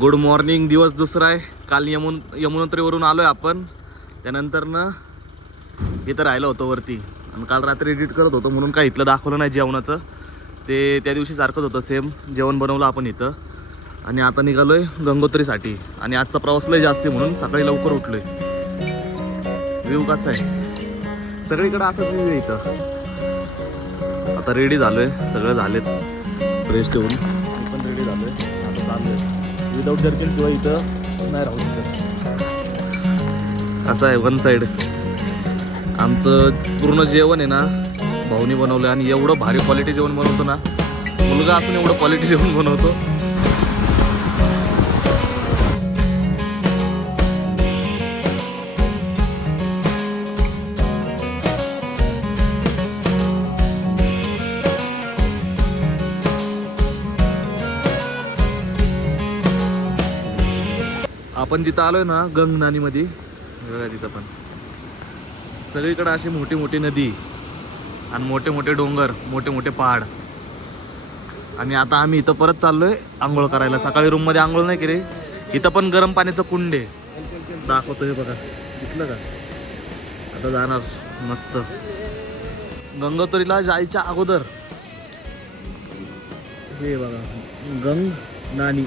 Good morning. दिवस दुसरा आहे. काल यमुनोत्रीवरून आलो आहे आपण. त्यानंतर ना इथं राहिलो होतो वरती आणि काल रात्री एडिट करत होतो म्हणून काय इथलं दाखवलं नाही जेवणाचं. ते त्या दिवशी सारखंच होतं, सेम जेवण बनवलं आपण इथं. आणि आता निघालो आहे गंगोत्रीसाठी. आणि आजचा प्रवास लय जास्त म्हणून सकाळी लवकर उठलो आहे. व्ह्यू कसा आहे, सगळीकडे असंच व्ह्यू आहे इथं. आता रेडी झालो आहे, सगळं झालेत फ्रेश ठेवून. मी पण रेडी झालो आहे, आता चाललो आहे. विदाऊट जर्किन शिवाय इथं नाही राहू शकत. असं आहे वन साईड. आमचं पूर्ण जेवण आहे ना भाऊनी बनवलं आणि एवढं भारी क्वालिटी जेवण बनवतो ना. मुलगा असून एवढं क्वालिटी जेवण बनवतो. आपण जिथं आलोय ना गंगनानीमध्ये, बघा तिथं पण सगळीकडे अशी मोठी मोठी नदी आणि मोठे मोठे डोंगर, मोठे मोठे पहाड. आणि आता आम्ही इथं परत चाललोय आंघोळ करायला. सकाळी रूममध्ये आंघोळ नाही केली. इथं पण गरम पाण्याचं कुंड आहे, दाखवतोय बघा, दिसलं का. आता जाणार मस्त गंगोत्रीला जायच्या अगोदर. हे बघा गंगनानी,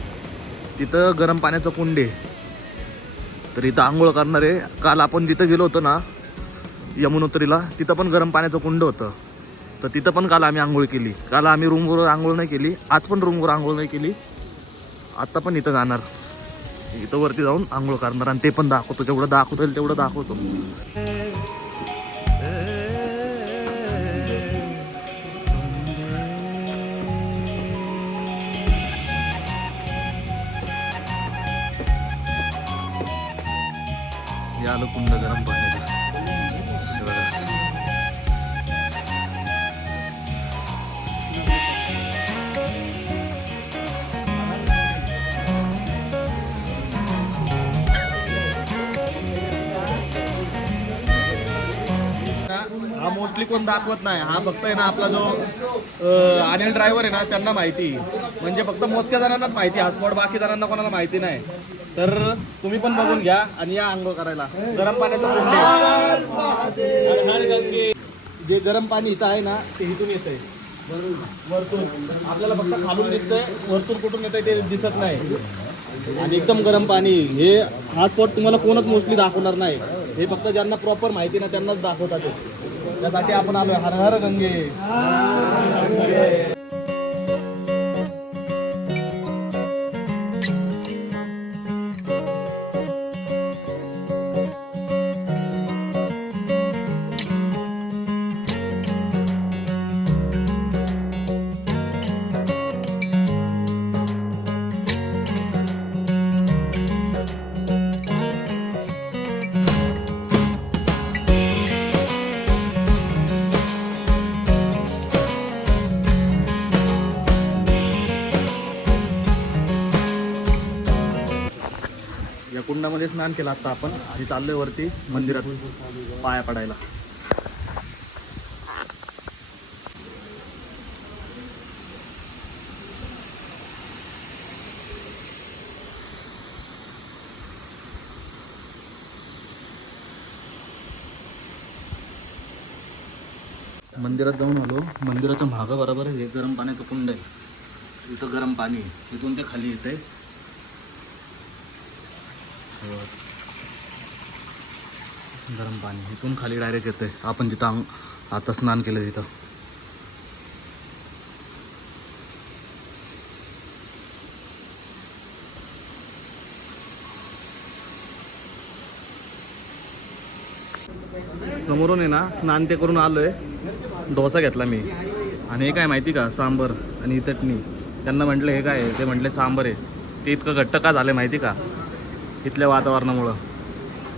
तिथं गरम पाण्याचं कुंड आहे. तर इथं आंघोळ करणार आहे. काल आपण तिथं गेलो होतो ना यमुनोत्रीला, तिथं पण गरम पाण्याचं कुंड होतं. तर तिथं पण काल आम्ही आंघोळ केली. काल आम्ही रूमवर आंघोळ नाही केली, आज पण रूमवर आंघोळ नाही केली. आत्ता पण इथं जाणार, इथं वरती जाऊन आंघोळ करणार आणि ते पण दाखवतो. जेवढं दाखवता येईल तेवढं दाखवतो. हे आलं कुंड गरम पाण्याचं. हा मोस्टली कोण दाखवत नाही. हा फक्त आहे ना आपला जो अनिल ड्रायव्हर आहे ना त्यांना माहिती. म्हणजे फक्त मोजक्या जणांनाच माहिती हा स्पॉट, बाकी जणांना कोणाला माहिती नाही. तर तुम्ही पण बघून घ्या आणि या आंघोळ करायला. गरम पाण्याचं कुंड. जे गरम पाणी इथं आहे ना ते इथून येतंय वरतून. आपल्याला फक्त खालून दिसतंय, वरतून कुठून येतंय ते दिसत नाही. आणि एकदम गरम पाणी. हे हा स्पॉट तुम्हाला कोणच मोस्टली दाखवणार नाही. हे फक्त ज्यांना प्रॉपर माहिती ना त्यांनाच दाखवतात. त्यासाठी आपण आलोय. हर हर गंगे. या कुंडामध्ये स्नान केलं आता आपण आणि चाललोय वरती मंदिरात पाया पडायला. मंदिरात जाऊन आलो. मंदिराच्या मागं बरोबर हे गरम पाण्याचं कुंड आहे. इथं गरम पाणी आहे, इथून ते खाली येते. गरम पाणी इथून खाली डायरेक्ट येते. आपण जिथं आता स्नान केलं तिथं. समोरून आहे ना स्नान ते करून आलोय. डोसा घेतला मी. आणि हे काय माहिती का, सांबर आणि ही चटणी. त्यांना म्हटलं हे काय आहे, ते म्हटले सांबर आहे. ते इतकं घट्ट का झालं माहिती का, इथल्या वातावरणामुळं.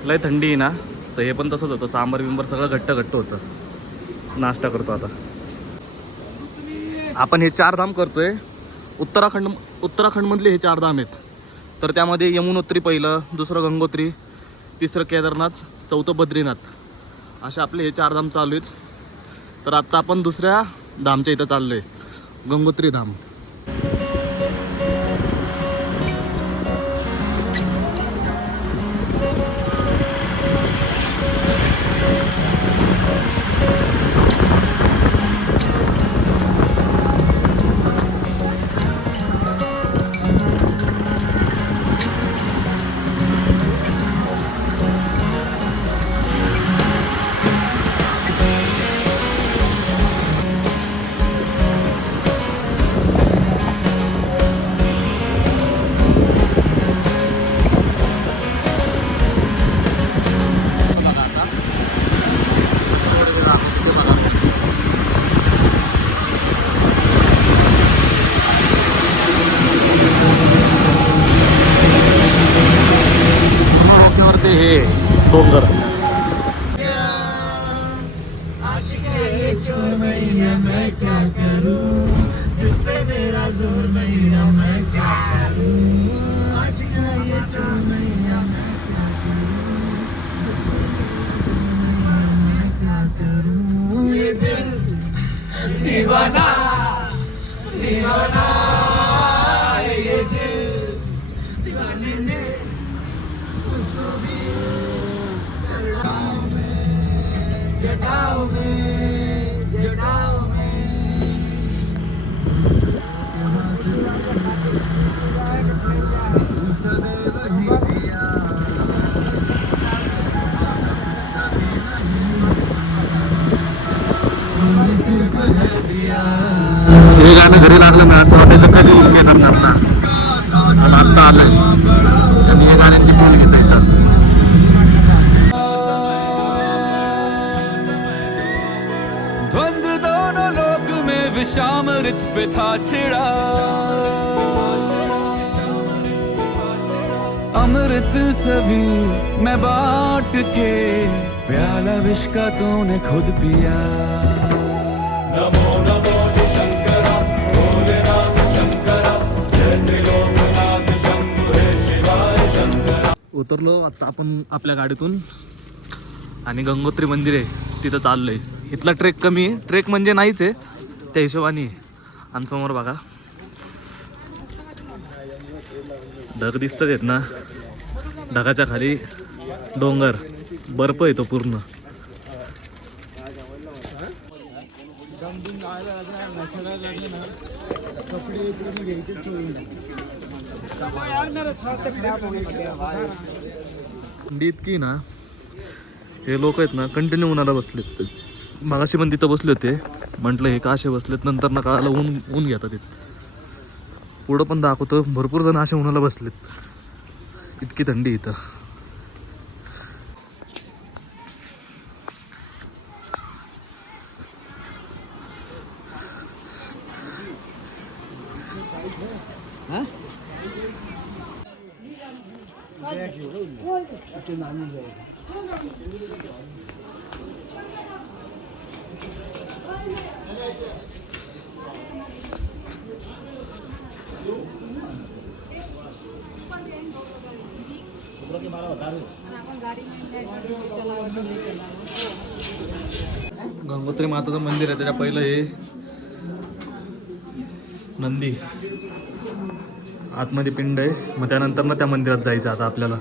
लय थंडी आहे ना, तर हे पण तसंच होतं. सांबर बिंबर सगळं घट्ट घट्ट होतं. नाश्ता करतो आता आपण. हे 4 धाम करतोय. उत्तराखंडमधले हे 4 धाम आहेत. तर त्यामध्ये यमुनोत्री पहिलं, दुसरं गंगोत्री, तिसरं केदारनाथ, चौथं बद्रीनाथ, असे आपले हे 4 धाम चालू आहेत. तर आत्ता आपण दुसऱ्या धामच्या इथं चाललोय, गंगोत्री धाम. डोंगर. दीवाना दीवाना ये दिल दीवाने ने मुझको भी जटाओ में हे गाणं घरी लागलं ना असं वाटायचं कधी उलके करणार ना. पण आत्ता आलंय आणि हे गाण्यांची बोल घेता येतात. द्वंद्व दोनों लोक में विषामृत पे था छिड़ा अमृत सभी मैं बांट के प्याला विष का तूने खुद पिया नमो नमो शंकरा भोलेनाथ शंकरा जय त्रिलोकनाथ शंभु हे शिवाय शंकरा. उतरलो आता आपण आपल्या गाडीतून आणि गंगोत्री मंदिर आहे तिथं चाललोय. इथला ट्रेक कमी आहे, ट्रेक म्हणजे नाहीच आहे त्या हिशोबाने. आणि समोर बघा ढग दिसतात आहेत ना, ढगाच्या खाली डोंगर, बर्फ येतो पूर्ण. थंडी इतकी ना, हे लोक आहेत ना कंटिन्यू उन्हाला बसलेत. मगाशी पण तिथं बसले होते, म्हटलं हे का असे बसलेत, नंतर ना कळालं ऊन घेतात तिथं. पुढं पण दाखवतो भरपूर जण असे उन्हाला बसलेत, इतकी थंडी इथं. गंगोत्री माताचं मंदिर आहे, त्याच्या पहिलं हे नंदी आतमध्ये पिंड आहे. मग त्यानंतर ना त्या मंदिरात जायचं आता आपल्याला.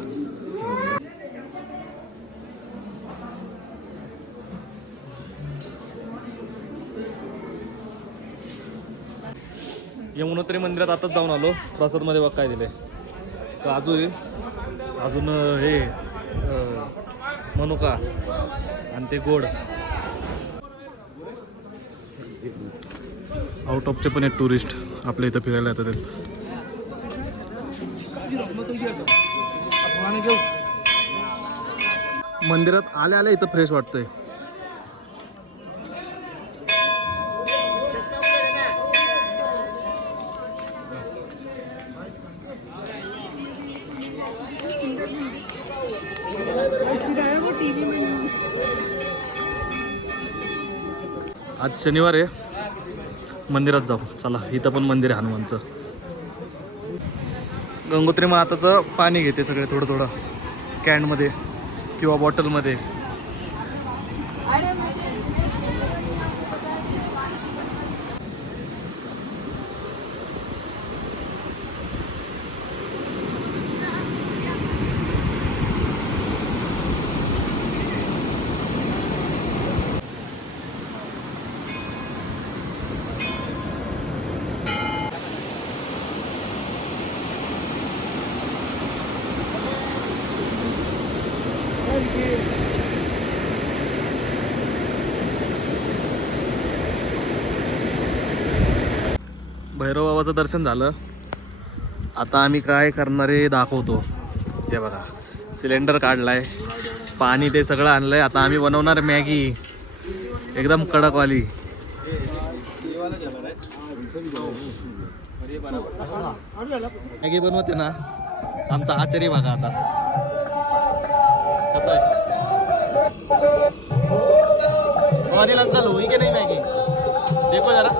यमुनोत्री मंदिरात आताच जाऊन आलो. प्रसाद मध्ये बघ काय दिले, काजू आहे, अजून हे मनुका आणि ते गोड. आउट ऑफचे पण आहेत टुरिस्ट आपल्या इथं फिरायला येतात. मंदिरात आल्या आल्या इथं फ्रेश वाटतंय. आज शनिवार आहे, मंदिरात जाऊ चला. इथं पण मंदिर आहे हनुमानचं. गंगोत्री माताचं पाणी घेते सगळे थोडं थोडं कॅनमध्ये किंवा बॉटलमध्ये. भैरव बाबाचं दर्शन झालं. आता आम्ही काय करणारे दाखवतो. हे बघा सिलेंडर काढलाय, पाणी ते सगळं आणलंय. आता आम्ही बनवणार मॅगी एकदम कडकवाली. मॅगी बनवते ना आमचा आचार्य बघा आता कसा आहे. जवानील अंकल हुई कि नहीं मैगी? देखो जरा।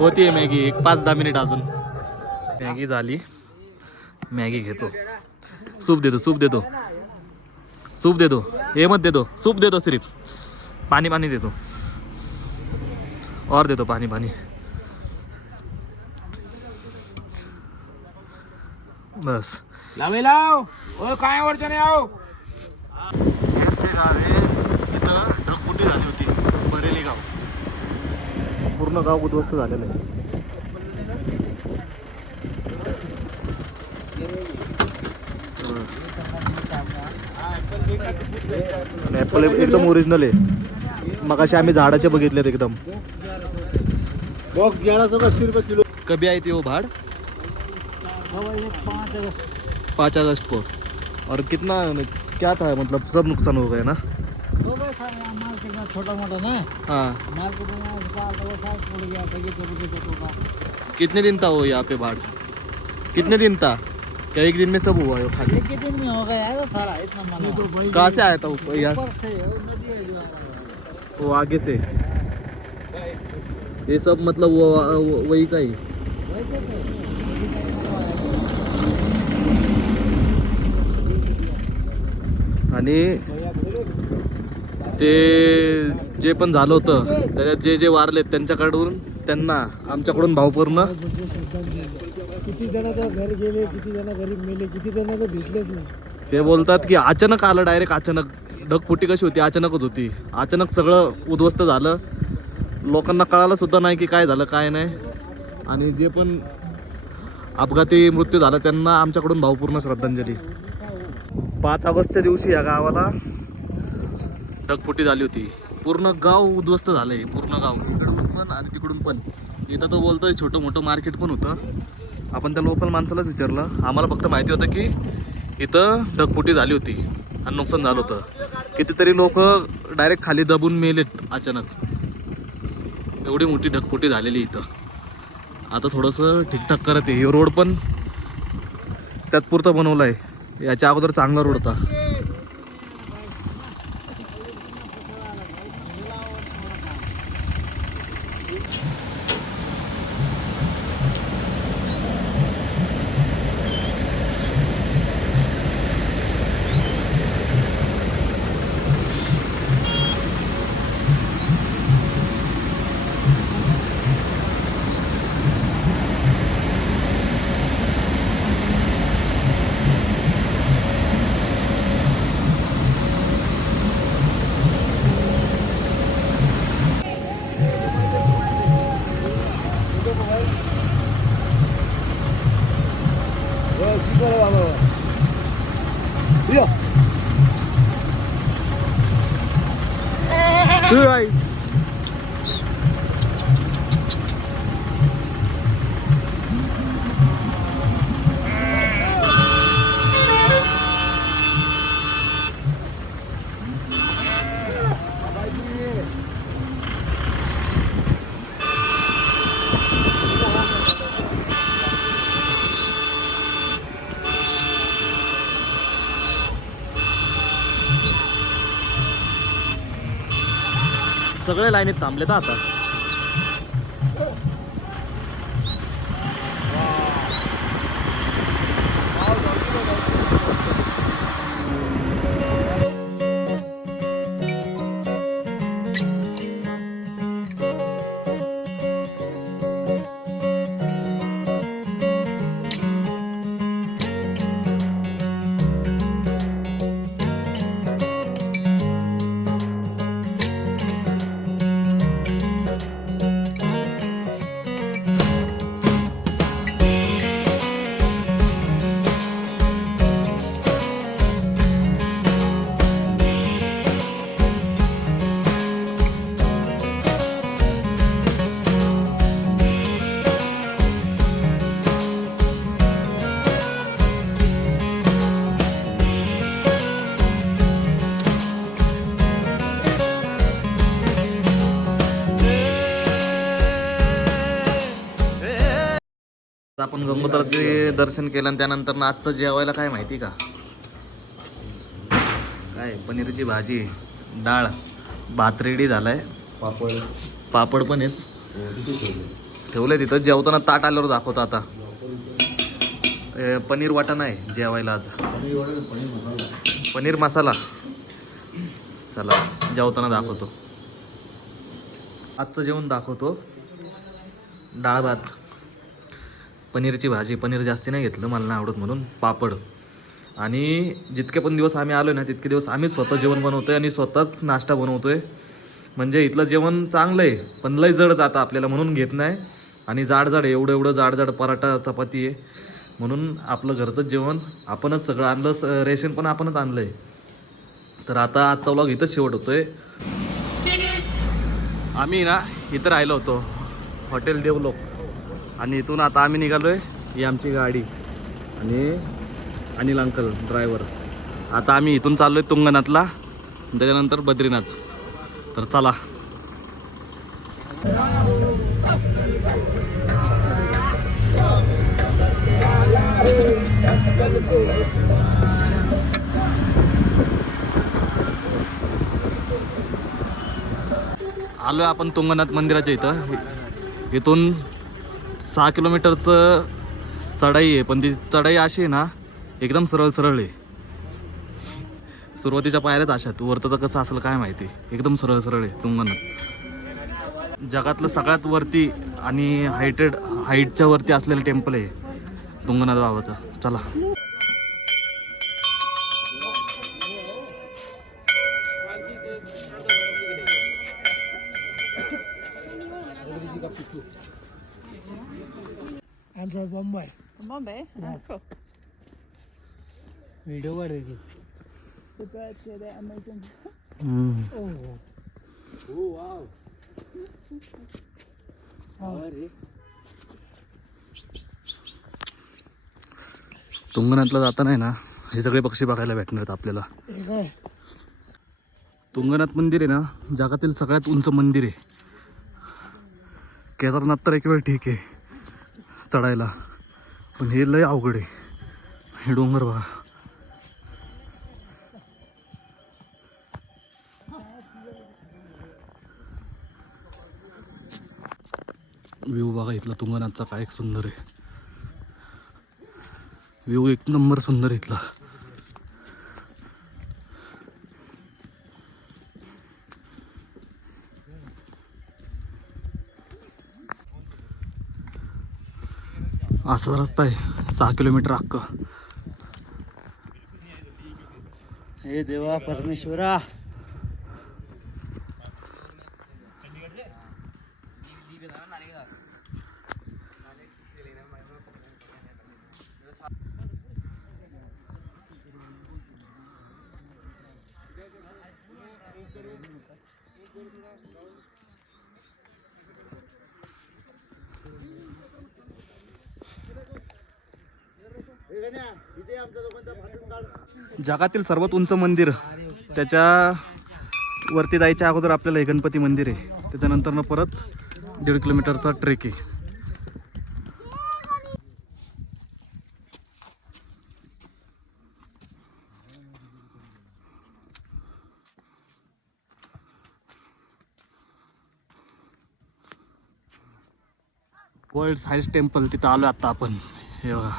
होती आहे मॅगी, एक 5-10 मिनिट अजून. मॅगी झाली, मॅगी घेतो. सूप देतो, सूप देतो, सूप देतो. हे मत देतो, सूप देतो. सिर्फ पाणी पाणी देतो. और देतो पाणी पाणी. बस लावे लाव. ओ काय वरच्या नाही आहो. हेच ते गाव आहे. इथं ढगफुटी झाली होती. बरेली गाव, पूर्ण गाव उद्ध्वस्त झालेलं आहे. ॲपल एकदम ओरिजिनल आहे. मगाशी आम्ही झाडाचे बघितलेत एकदम. बॉक्स 1180 रुपये किलो. कभी आई थी वो भाड़? 5 अगस्त को. और कितना क्या था, मतलब सब नुकसान हो गया ना? माल छोटा मोटा ना. हाँ. माल पड़ गया. कितने दिन था वो यहाँ पे बाढ़? कितने दिन था? क्या एक दिन में सब हुआ है वो खाली? एक ही दिन में हो गया है सारा इतना माल. कहाँ से आया था वो यहाँ? ऊपर से नदी है जो आ रहा है. वो आगे से. ये सब मतलब वो वही का ही. आणि ते जे पण झालं होतं त्याच्यात जे जे वारलेत त्यांच्याकडून त्यांना आमच्याकडून भावपूर्ण. किती जणांचं घर गेले, किती जण गरीब मेले, किती जण तर भेटलेच नाही. ते बोलतात की अचानक आलं, डायरेक्ट अचानक. ढगफुटी कशी होती, अचानकच होती. अचानक सगळं उद्ध्वस्त झालं. लोकांना कळालं सुद्धा नाही की काय झालं काय नाही. आणि जे पण अपघाती मृत्यू झाला त्यांना आमच्याकडून भावपूर्ण श्रद्धांजली. 5 ऑगस्टच्या दिवशी या गावाला ढगफुटी झाली होती. पूर्ण गाव उद्ध्वस्त झालंय, पूर्ण गाव. इकडून पण आणि तिकडून पण. इथं तो बोलतोय छोटं मोठं मार्केट पण होतं. आपण त्या लोकल माणसालाच विचारलं. आम्हाला फक्त माहिती होतं की इथं ढगफुटी झाली होती आणि नुकसान झालं होतं. कितीतरी लोक डायरेक्ट खाली दबून मेलेत अचानक. एवढी मोठी ढगफुटी झालेली इथं. आता थोडंसं ठीकठाक करत आहे. हे रोड पण त्यातपुरतं बनवलं आहे. याच्या अगोदर चांगला रोड होता. सगळे लाईनीत थांबलेत आता. आपण गंगोत्रीचे दर्शन केलं आणि त्यानंतर ना आजचं जेवायला काय माहिती का, काय पनीरची भाजी, डाळ, भात रेडी झालाय, पापड पण आहेत ठेवलंय तिथं. जेवताना ताट आल्यावर दाखवतो आता. पनीर वाटण आहे जेवायला आज, पनीर मसाला. चला जेवताना दाखवतो. आजचं जेवण दाखवतो. डाळ भात, पनीरची भाजी, पनीर जास्ती नाही घेतलं मला नाही आवडत म्हणून, पापड. आणि जितके पण दिवस आम्ही आलो ना तितके दिवस आम्हीच स्वतः जेवण बनवतोय आणि स्वतःच नाश्ता बनवतोय. म्हणजे इथलं जेवण चांगलं आहे पण लय जड जातं आपल्याला म्हणून घेत नाही. आणि जाड एवढं जाड पराठा चपाती आहे म्हणून आपलं घरचंच जेवण आपणच सगळं आणलं, रेशन पण आपणच आणलं आहे. तर आता आजचा व्लॉग इथंच शेवट होतोय. आम्ही ना इथं राहिलो होतो हॉटेल देवलोक आणि इथून आता आम्ही निघालोय. ही आमची गाडी आणि अनिल अंकल ड्रायव्हर. आता आम्ही इथून चाललोय तुंगनाथला, त्याच्यानंतर बद्रीनाथ. तर चला. आलोय आपण तुंगनाथ मंदिराच्या इथं. इथून 6 किलोमीटरचं चढाई आहे पण ती चढाई अशी आहे ना एकदम सरळ आहे. सुरुवातीच्या पायऱ्याच अशात, वरतं तर कसं असेल काय माहिती. एकदम सरळ आहे तुंगनाथ. जगातलं सगळ्यात वरती आणि हाईटच्या वरती असलेलं टेम्पल आहे तुंगनाथ बाबाचं. चला. I'm from Bombay. Bombay? Yeah. Cool. Video काढायची. The birds here, they're amazing. Oh wow. तुंगनाथला जाताना आहे ना हे सगळे पक्षी बघायला भेटणार आहेत आपल्याला. हे काय? तुंगनाथ मंदिर आहे ना जगातील सगळ्यात उंच मंदिर आहे. केदारनाथ तर एक वेळ ठीक आहे चढायला, पण हे लय अवघड आहे. हे डोंगर बघा. व्ह्यू बघा इथला तुंगनाथचा काय एक सुंदर आहे. व्ह्यू एक नंबर सुंदर इथला. असा रस्ता आहे 6 किलोमीटर अख्खा. हे देवा परमेश्वरा. जगातील सर्वात उंच मंदिर, त्याच्या वरती जायच्या अगोदर आपल्याला हे गणपती मंदिर आहे. त्याच्यानंतर परत 1.5 किलोमीटरचा ट्रेक आहे. वर्ल्ड हायस्ट टेम्पल तिथं आलो आता आपण. हे बघा.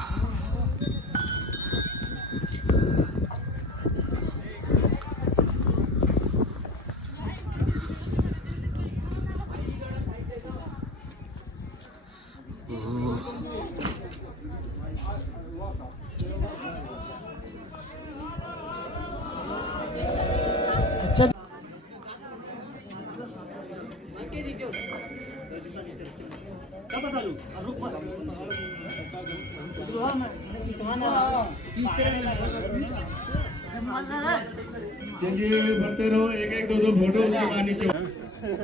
चल.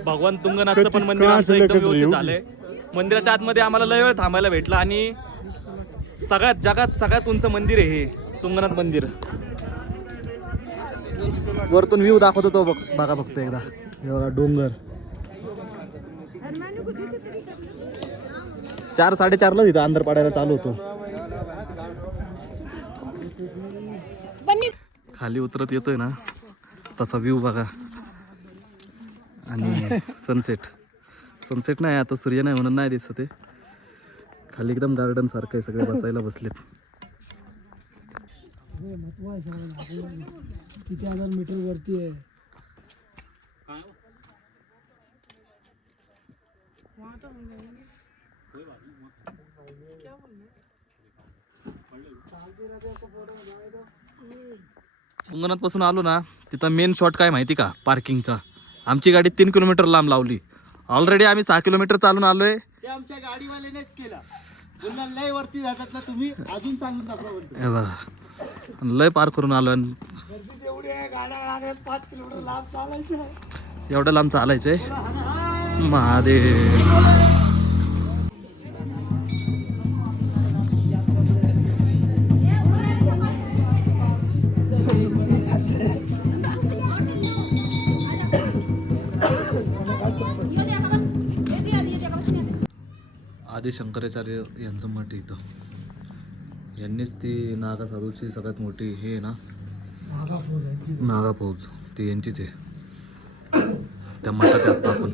भगवान तुंगनाथचं पण मंदिर आमचं एकदम व्यवस्थित झालंय. मंदिराच्या आतमध्ये आम्हाला लय वेळ थांबायला भेटला आणि जगात सगळ्यात उंच मंदिर आहे हे तुंगनाथ मंदिर. वरतून व्ह्यू दाखवतो तो बघा फक्त एकदा. हे बघा डोंगर. 4 4:30ला तिथं अंधार पाडायला चालू होतो. खाली उतरत येतोय ना तसा व्ह्यू बघा. आणि सनसेट नाही आता, सूर्य नाही म्हणून नाही दिसत आहे. खाली एकदम गार्डन सारखं आहे, सगळे बसायला बसलेत. किती 1000 मीटर वरती आहे. अंगणात पासून आलो ना तिथं मेन शॉट काय माहिती का, पार्किंगचा. आमची गाडी 3 किलोमीटर लांब लावली. ऑलरेडी आम्ही 6 किलोमीटर चालून आलोय. ते आमच्या गाडीवाल्यानेच केला. बोलला लय वरती जातात ना तुम्ही, अजून चालून दाखवा बोलतो. हे बघा लय पार करून आलो. गर्दी एवढी आहे, गाड्या लागल्यात 5 किलोमीटर लांब चालायचं. एवढं लांब चालायचंय. महादेव. आदी शंकराचार्य यांचं मठ इथं. यांनीच ती नागा साधूची सगळ्यात मोठी हे आहे ना, नागा फौज ती यांचीच आहे. त्या मठात आता आपण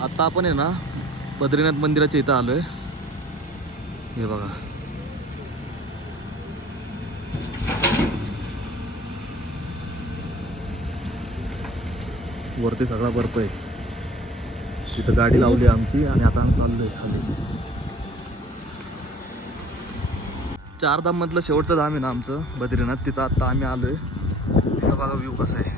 आता आपण आहे ना बद्रीनाथ मंदिराच्या इथं आलोय. हे बघा वरती सगळा बर्फ आहे. तिथं गाडी लावली आमची आणि आता आम्ही चाललोय खाली. 4 धाम मधलं शेवटचं धाम आहे ना आमचं बद्रीनाथ, तिथं आता आम्ही आलोय. तिथं बघा व्ह्यू कसा आहे.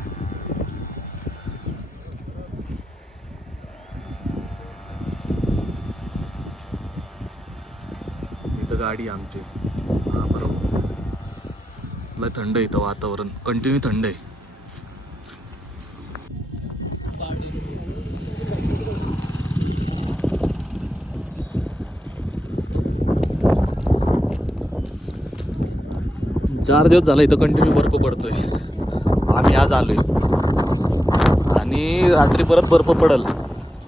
इथं गाडी आमची. हा बरोबर. लय थंड आहे इथं वातावरण, कंटिन्यू थंड आहे. चार दिवस झाला इथं कंटिन्यू बर्फ पडतोय. आम्ही आज आलोय आणि रात्री परत बर्फ पडल,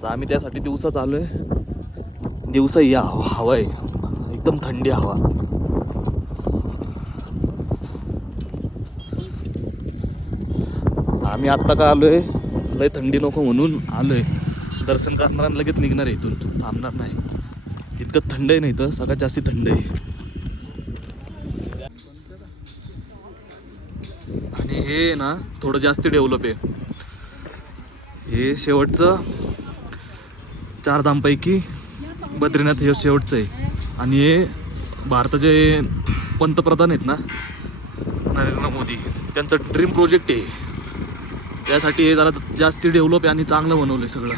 तर आम्ही त्यासाठी दिवसाच आलोय. दिवसा या हवा आहे एकदम थंडी हवा. आम्ही आत्ता का आलोय, लय थंडी नको म्हणून आलोय. दर्शन करणार आणि लगेच निघणार आहे इथून, थांबणार नाही. इतकं थंड आहे ना इथं, सगळ्यात जास्ती थंड आहे. आणि हे ना थोडं जास्त डेव्हलप आहे. हे शेवटचं 4 धामपैकी बद्रीनाथ हे शेवटचं आहे. आणि हे भारताचे पंतप्रधान आहेत ना नरेंद्र मोदी, त्यांचं ड्रीम प्रोजेक्ट आहे. त्यासाठी हे जरा जास्ती डेव्हलप आहे आणि चांगलं बनवलं आहे सगळं.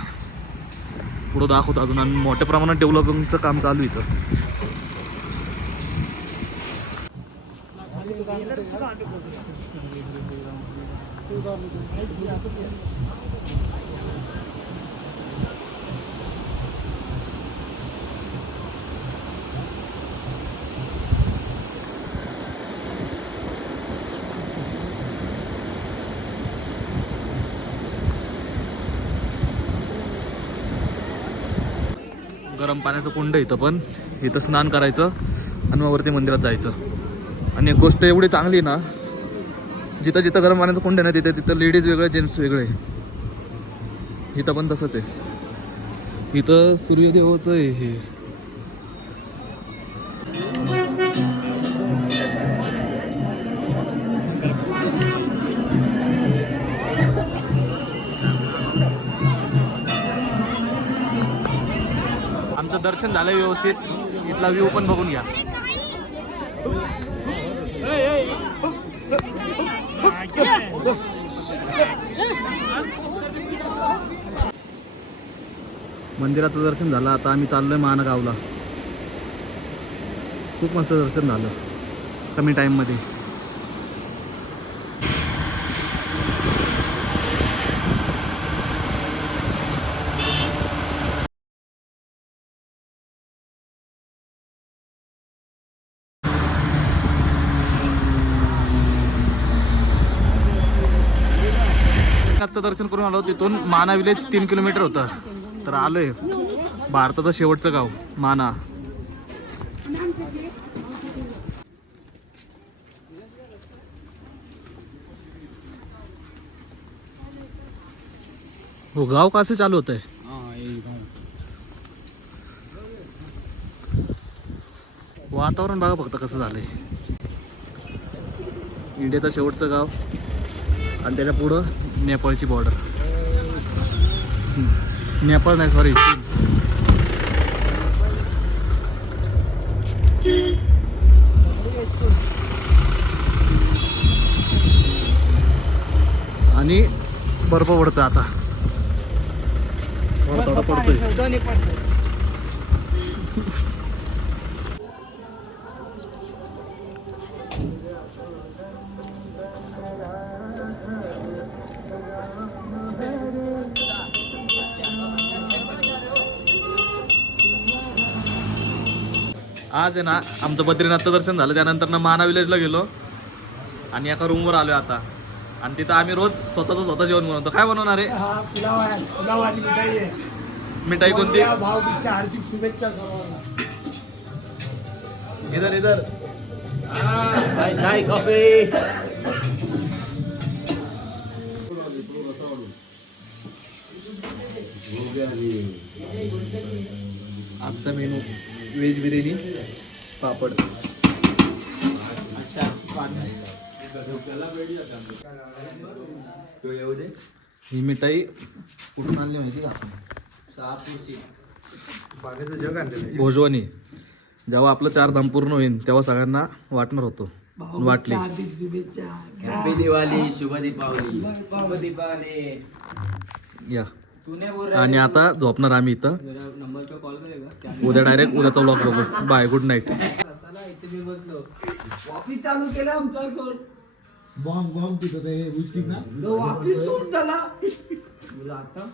पुढं दाखवतो अजून, आणि मोठ्या प्रमाणात डेव्हलपिंगचं काम चालू आहे इथं. गरम पाण्याचं कुंड इथं, पण इथं स्नान करायचं आणि मग वरती मंदिरात जायचं. आणि एक गोष्ट एवढी चांगली ना, जिथं जिथं गरम पाण्याचं कुंड आहे ना तिथं तिथं लेडीज वेगळे जेंट्स वेगळे. इथं पण तसंच आहे. इथं सूर्यदेवाचं आहे हे. आमचं दर्शन झालं व्यवस्थित. इथला व्ह्यू पण बघून घ्या. मंदिराचं दर्शन झालं. आता आम्ही चाललोय मानगावला. खूप मस्त दर्शन झालं कमी टाईममध्ये. बद्रीनाथचं दर्शन करून आलो. तिथून माना विलेज 3 किलोमीटर होतं. तर आलोय भारताचं शेवटचं गाव माना. हो गाव कसं चालू होत आहे. वातावरण बघा फक्त कसं झालंय. इंडियाचं शेवटचं गाव आणि त्याच्या पुढं नेपाळची बॉर्डर. नेपाळ नाही सॉरी, आणि बर्फ पडतोय आता. थोडा पडतोय. आज आहे ना आमचं बद्रीनाथचं दर्शन झालं. त्यानंतर ना माना विलेजला गेलो आणि एका रूमवर आलोय आता. आणि तिथं आम्ही रोज स्वतः जेवण बनवतो. काय बनवणार आहे? हा पुलाव आणि मिठाई आहे. मिठाई कोणती? भाऊबीजच्या हार्दिक शुभेच्छा सर्वांना. इधर इधर चाय कॉफी. आजचा मेनू व्हेज बिर्याणी पापड. ही मिठाई कुठून आणली माहिती का? भोजवानी. जेव्हा आपलं 4 धाम पूर्ण होईल तेव्हा सगळ्यांना वाटणार होतो. वाटली. हार्दिक शुभेच्छा. हॅपी दिवाळी, शुभ दीपावली. शुभ दीपावली. या आणि आता झोपणार आम्ही इथं. नंबर पे कॉल करेगा. उद्या डायरेक्ट उद्याचा व्लॉग बघू. Bye, good night. इथे मी बसलो. वापिस चालू केला आमचा सोड. बॉम्ब पित होते हे उचली ना. वापिस सोड झाला. बोला आता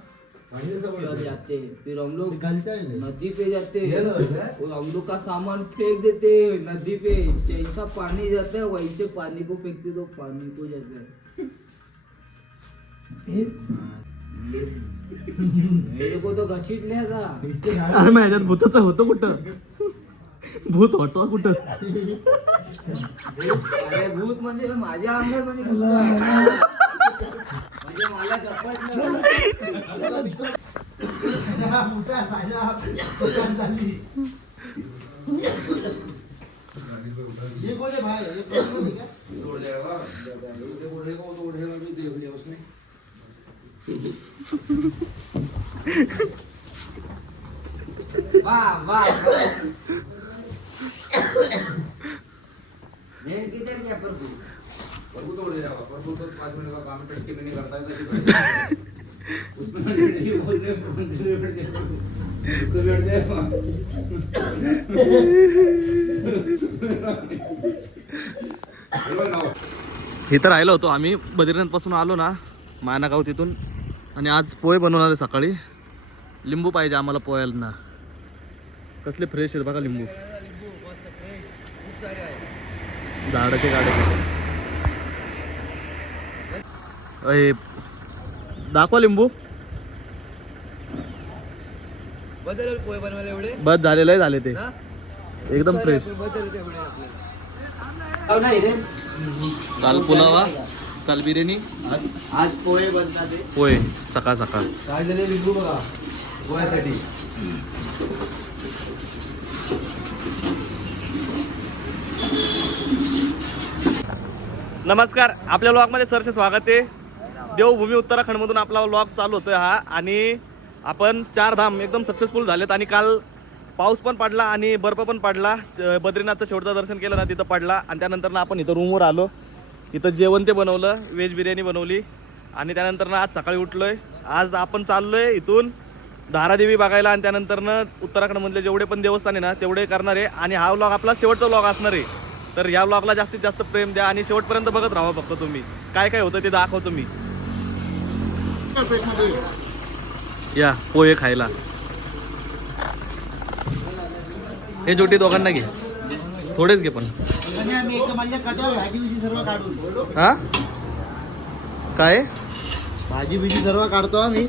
चल जाते, फिर हम लोग गलता है नदी पे जाते हैं और हम लोग का सामान फेंक देते हैं नदी पे. जैसा पानी जाता है वैसे पानी को फेंकते तो पानी को जाता है. मेरे को तो घसीट लिया. अरे माझ्यात भूताचं होतं कुठं? भूत होतं कुठं? अरे भूत म्हणजे माझ्या अंगात म्हणजे घुसला. म्हणजे मला झपटलं. मोठा सायला दुकान झाली. ये कोण भाई? ये कोण आहे का? वाह वाह. किधर गया प्रभु? प्रभु तोड़ दे रहा है. प्रभु तो 5 मिनट का काम टटके में नहीं करता है. उसमें बोलते उसको बैठ जाए. इथं राहिलो होतो आम्ही. बद्रीनाथ पासून आलो ना माना गाव तिथून. आणि आज पोहे बनवणार आहे सकाळी. लिंबू पाहिजे आम्हाला पोह्यांना. कसले फ्रेश आहेत बघा लिंबू. झाडाचे गाड्याचे. अरे दाखवा लिंबू. पोहे बनवायला एवढे बस झालेलं आहे. झाले ते एकदम फ्रेश. काल पुलावा, काल बिर्याणी, आज पोहे बनतात. पोहे सकाळ सकाळ. काय झाले लिंबू बघा पोह्यासाठी. नमस्कार. आपल्या व्लॉगमध्ये सरचे स्वागत आहे. देवभूमी उत्तराखंडमधून आपला व्लॉग चालू होतोय हा. आणि आपण 4 धाम एकदम सक्सेसफुल झालेत. आणि काल पाऊस पण पडला आणि बर्फ पण पडला. बद्रीनाथचं शेवटचं दर्शन केलं ना तिथं पडला. आणि त्यानंतर ना आपण इथं रूमवर आलो. इथं जेवण ते बनवलं. व्हेज बिर्याणी बनवली. आणि त्यानंतर ना आज सकाळी उठलोय. आज आपण चाललोय इथून धारादेवी बघायला. आणि त्यानंतर ना उत्तराखंडमधले जेवढे पण देवस्थान आहे ना तेवढे करणार आहे. आणि हा व्लॉग आपला शेवटचा व्लॉग असणार आहे. तर या व्लॉगला जास्तीत जास्त प्रेम द्या आणि शेवटपर्यंत बघत राहा. फक्त तुम्ही काय काय होतं ते दाखवतो मी. या पोहे खायला. हे जोटी दोघांना घे. थोडेच घे पण. आणि आम्ही एक माझ्या कचरा भाजी सर्व काढून. हा काय भाजी बिजी सर्व काढतो आम्ही.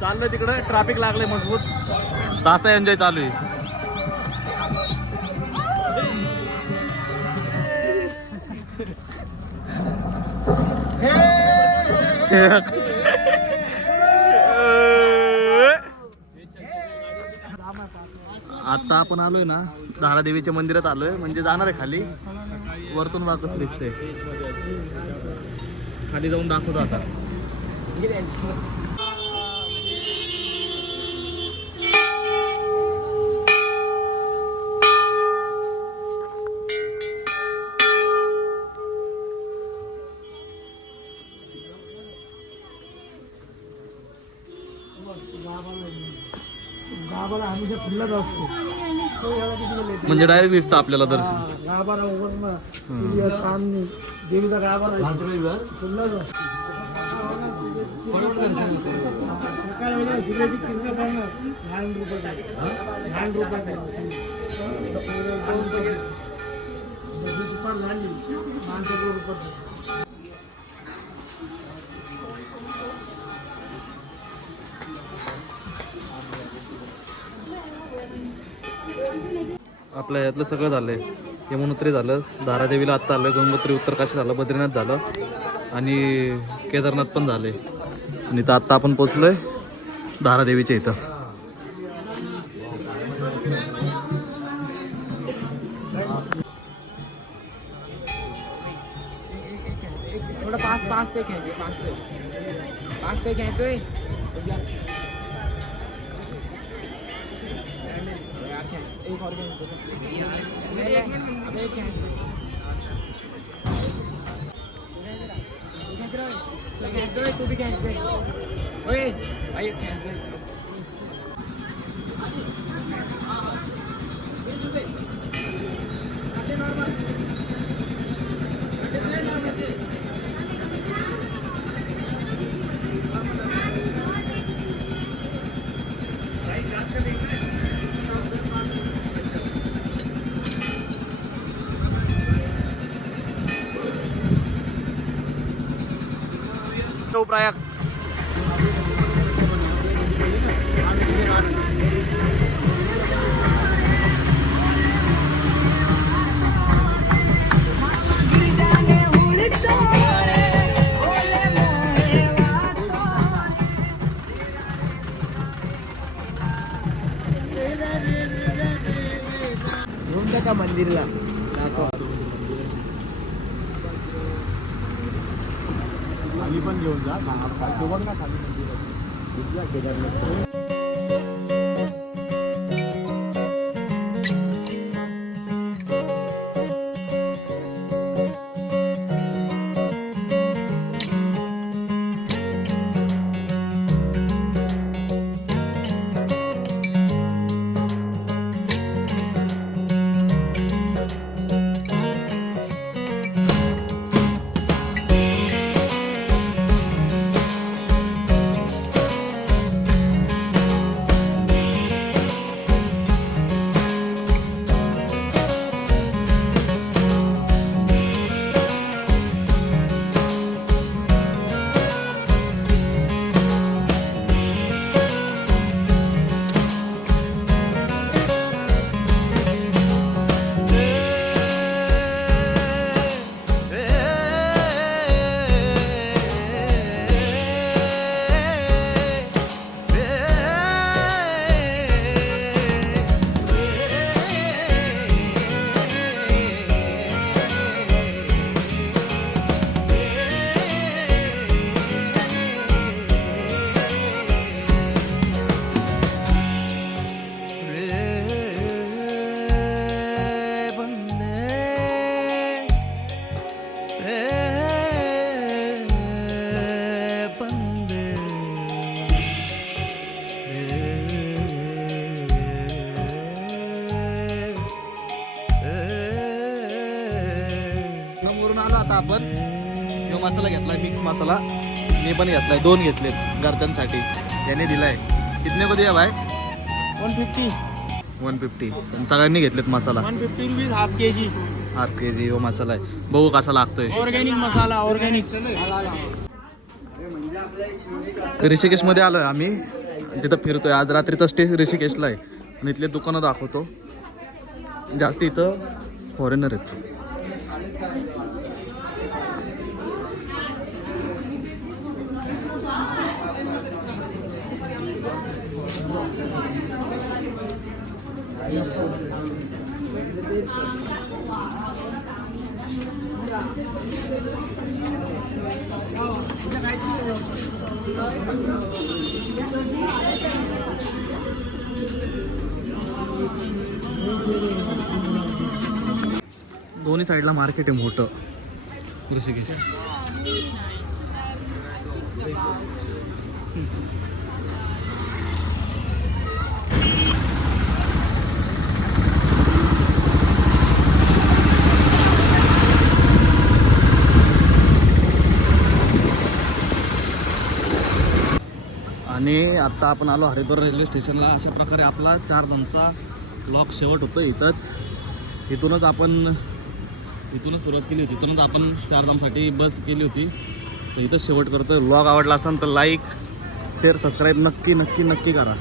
चाललोय तिकडे, ट्रॅफिक लागले मजबूत. तासा एन्जॉय चालू आहे. आता आपण आलोय ना धारादेवीच्या मंदिरात आलोय, म्हणजे जाणार आहे खाली. वरतून बघा कसं दिसतंय. खाली जाऊन दाखवतो आता. गाभारा हमेशा खुल्लाच असतो. म्हणजे डायरेक्ट दिसतं आपल्याला दर्शन. गाभारा उघडणं, सूर्य चांदणी, देवीचा गाभारा खुल्लाच असतो. सकाळी वेळेला सूर्याची किरण पडणं ₹9 दुपार झाली माणसाचं रुपये. आपल्या यातलं सगळं झालंय. यमुनोत्री झालं, धारादेवीला आत्ता आलं, गंगोत्री उत्तरकाशी झालं, बद्रीनाथ झालं आणि केदारनाथ पण झाले. आणि इथं आत्ता आपण पोचलोय धारादेवीच्या इथं. प्रयाग घेऊन जा का मंदिरला. खाली पण घेऊन जा. बघ ना खाली मंदिर दिसला केदारनाथ. आता आपण जो मसाला घेतलाय मिक्स मसाला मी पण घेतलाय 2 घेतलेत घरच्यांसाठी याने दिलाय कितने को दिया भाई 150 सगळ्यांनी घेतलेत मसाला 150 rupees half KG half KG हो मसाला आहे बघू कसा लागतोय ऑर्गॅनिक मसाला ऑर्गॅनिक. ऋषिकेशमध्ये आलोय आम्ही आणि तिथं फिरतोय आज रात्रीचा स्टे ऋषिकेशला आहे आणि इथले दुकानं दाखवतो जास्त इथं फॉरेनर आहेत. दोन्ही साईडला मार्केट आहे मोठं ऋषिकेश. आणि आता आपण आलो हरिद्वार रेल्वे स्टेशनला. अशा प्रकारे आपला 4 जणचा ब्लॉग शेवट होतो इथंच. इथूनच सुरुवात केली होती, इथूनच आपण 4 जणसाठी बस केली होती. तर इथंच शेवट करतोय. ब्लॉग आवडला असेल तर लाईक शेअर सबस्क्राईब नक्की करा.